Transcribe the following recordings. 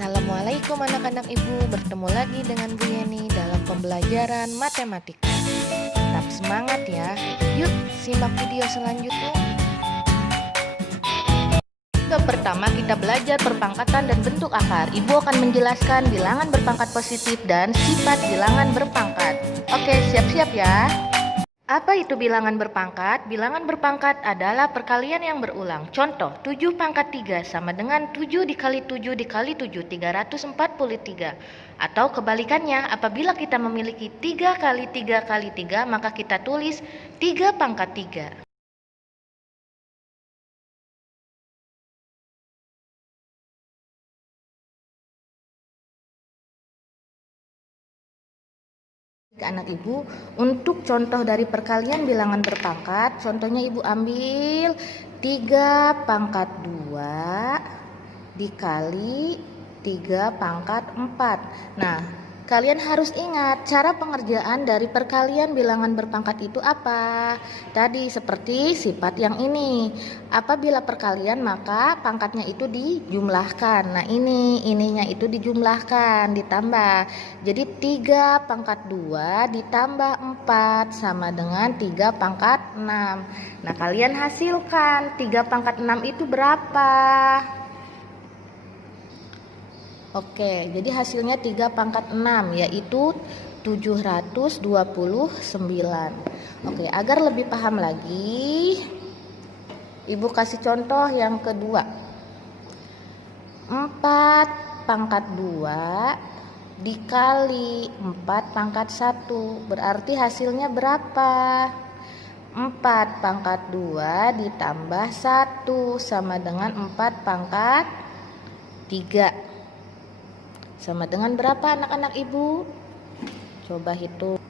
Assalamualaikum anak-anak ibu, bertemu lagi dengan Bu Yeni dalam pembelajaran matematika. Tetap semangat ya. Yuk simak video selanjutnya. Ke pertama kita belajar perpangkatan dan bentuk akar. Ibu akan menjelaskan bilangan berpangkat positif dan sifat bilangan berpangkat. Oke, siap-siap ya. Apa itu bilangan berpangkat? Bilangan berpangkat adalah perkalian yang berulang. Contoh, 7 pangkat 3 sama dengan 7 dikali 7 dikali 7, 343. Atau kebalikannya, apabila kita memiliki 3 kali 3 kali 3, maka kita tulis 3 pangkat 3. Anak ibu, untuk contoh dari perkalian bilangan berpangkat, contohnya ibu ambil 3 pangkat 2 dikali 3 pangkat 4. Nah, kalian harus ingat cara pengerjaan dari perkalian bilangan berpangkat itu apa? Tadi seperti sifat yang ini. Apabila perkalian maka pangkatnya itu dijumlahkan. Nah, ininya itu dijumlahkan, ditambah. Jadi 3 pangkat 2 ditambah 4 sama dengan 3 pangkat 6. Nah, kalian hasilkan 3 pangkat 6 itu berapa? Oke, jadi hasilnya 3 pangkat 6 yaitu 729. Oke, agar lebih paham lagi, Ibu kasih contoh yang kedua. 4 pangkat 2 dikali 4 pangkat 1. Berarti hasilnya berapa? 4 pangkat 2 ditambah 1 sama dengan 4 pangkat 3. Sama dengan berapa anak-anak ibu? Coba hitung.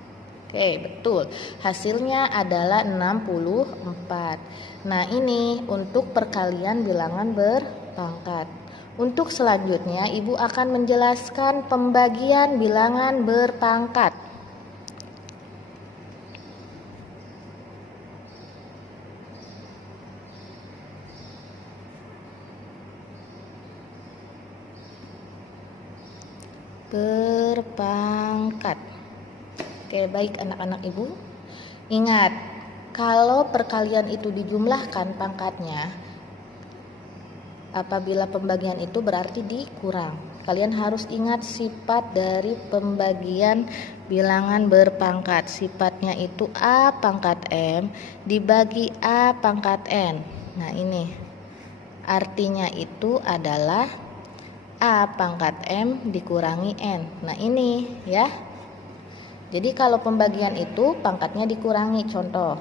Oke, betul. Hasilnya adalah 64. Nah, ini untuk perkalian bilangan berpangkat. Untuk selanjutnya, ibu akan menjelaskan pembagian bilangan berpangkat. Berpangkat. Oke, baik anak-anak ibu. Ingat, kalau perkalian itu dijumlahkan pangkatnya, apabila pembagian itu berarti dikurang. Kalian harus ingat sifat dari pembagian bilangan berpangkat. Sifatnya itu A pangkat M dibagi A pangkat N. Nah, ini artinya itu adalah A pangkat M dikurangi N. Nah, ini ya. Jadi kalau pembagian itu pangkatnya dikurangi. Contoh,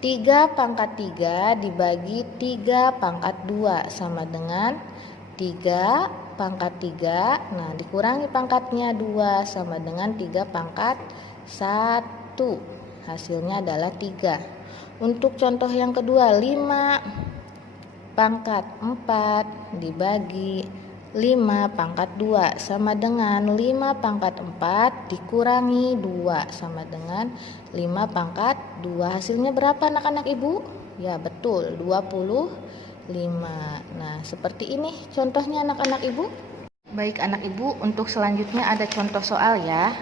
3 pangkat 3 dibagi 3 pangkat 2 sama dengan 3 pangkat 3. Nah, dikurangi pangkatnya 2 sama dengan 3 pangkat 1. Hasilnya adalah 3. Untuk contoh yang kedua, 5 pangkat 4 dibagi 5 pangkat 2 sama dengan 5 pangkat 4 dikurangi 2 sama dengan 5 pangkat 2. Hasilnya berapa anak-anak ibu? Ya betul, 25. Nah, seperti ini contohnya anak-anak ibu. Baik anak ibu, untuk selanjutnya ada contoh soal ya.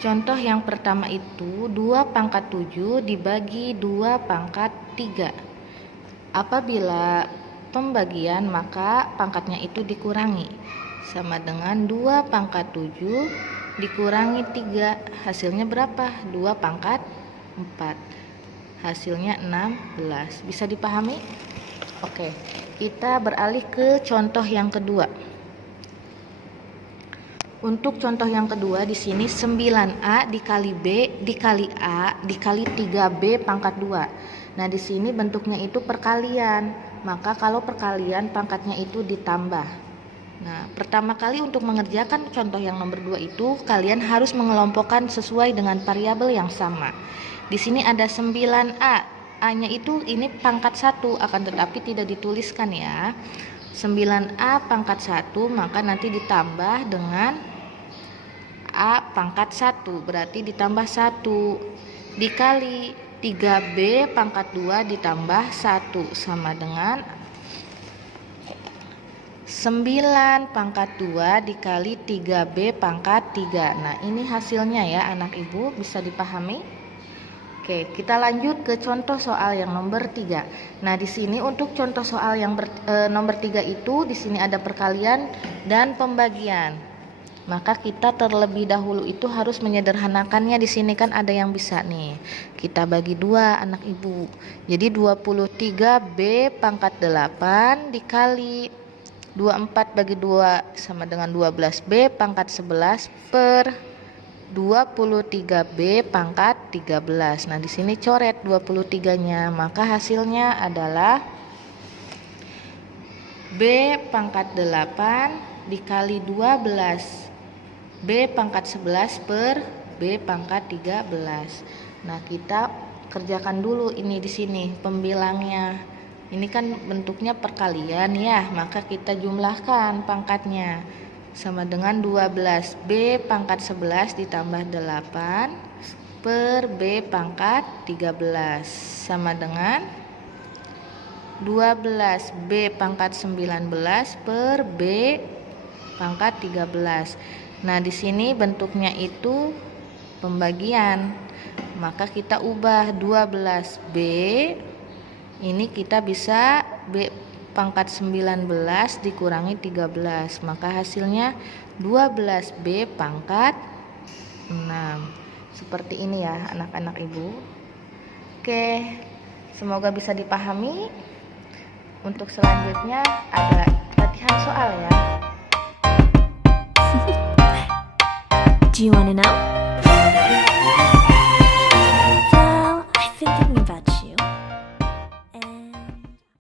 Contoh yang pertama itu 2 pangkat 7 dibagi 2 pangkat 3. Apabila pembagian maka pangkatnya itu dikurangi sama dengan 2 pangkat 7 dikurangi 3. Hasilnya berapa? 2 pangkat 4. Hasilnya 16. Bisa dipahami? Oke, kita beralih ke contoh yang kedua. Untuk contoh yang kedua di sini 9A dikali B dikali A dikali 3B pangkat 2. Nah, di sini bentuknya itu perkalian. Maka kalau perkalian pangkatnya itu ditambah. Nah, pertama kali untuk mengerjakan contoh yang nomor 2 itu kalian harus mengelompokkan sesuai dengan variabel yang sama. Di sini ada 9A. A-nya itu ini pangkat 1 akan tetapi tidak dituliskan ya. 9A pangkat 1 maka nanti ditambah dengan A pangkat 1 berarti ditambah 1 dikali 3B pangkat 2 ditambah 1 sama dengan 9 pangkat 2 dikali 3B pangkat 3. Nah, ini hasilnya ya anak ibu, bisa dipahami? Oke, kita lanjut ke contoh soal yang nomor 3. Nah, di sini untuk contoh soal yang nomor 3 itu di sini ada perkalian dan pembagian. Maka kita terlebih dahulu itu harus menyederhanakannya. Di sini kan ada yang bisa nih. Kita bagi 2 anak ibu. Jadi 23B pangkat 8 dikali 24 bagi 2 sama dengan 12B pangkat 11 per 23B pangkat 13. Nah, di sini coret 23-nya, maka hasilnya adalah B pangkat 8 dikali 12 B pangkat 11 per B pangkat 13. Nah, kita kerjakan dulu ini di sini pembilangnya. Ini kan bentuknya perkalian ya, maka kita jumlahkan pangkatnya. Sama dengan 12 B pangkat 11 ditambah 8 per B pangkat 13. Sama dengan 12 B pangkat 19 per B pangkat 13. Nah, di sini bentuknya itu pembagian. Maka kita ubah 12B ini kita bisa B pangkat 19 dikurangi 13. Maka hasilnya 12B pangkat 6. Seperti ini ya anak-anak ibu. Oke, semoga bisa dipahami. Untuk selanjutnya ada latihan soal ya. Do you wanna know?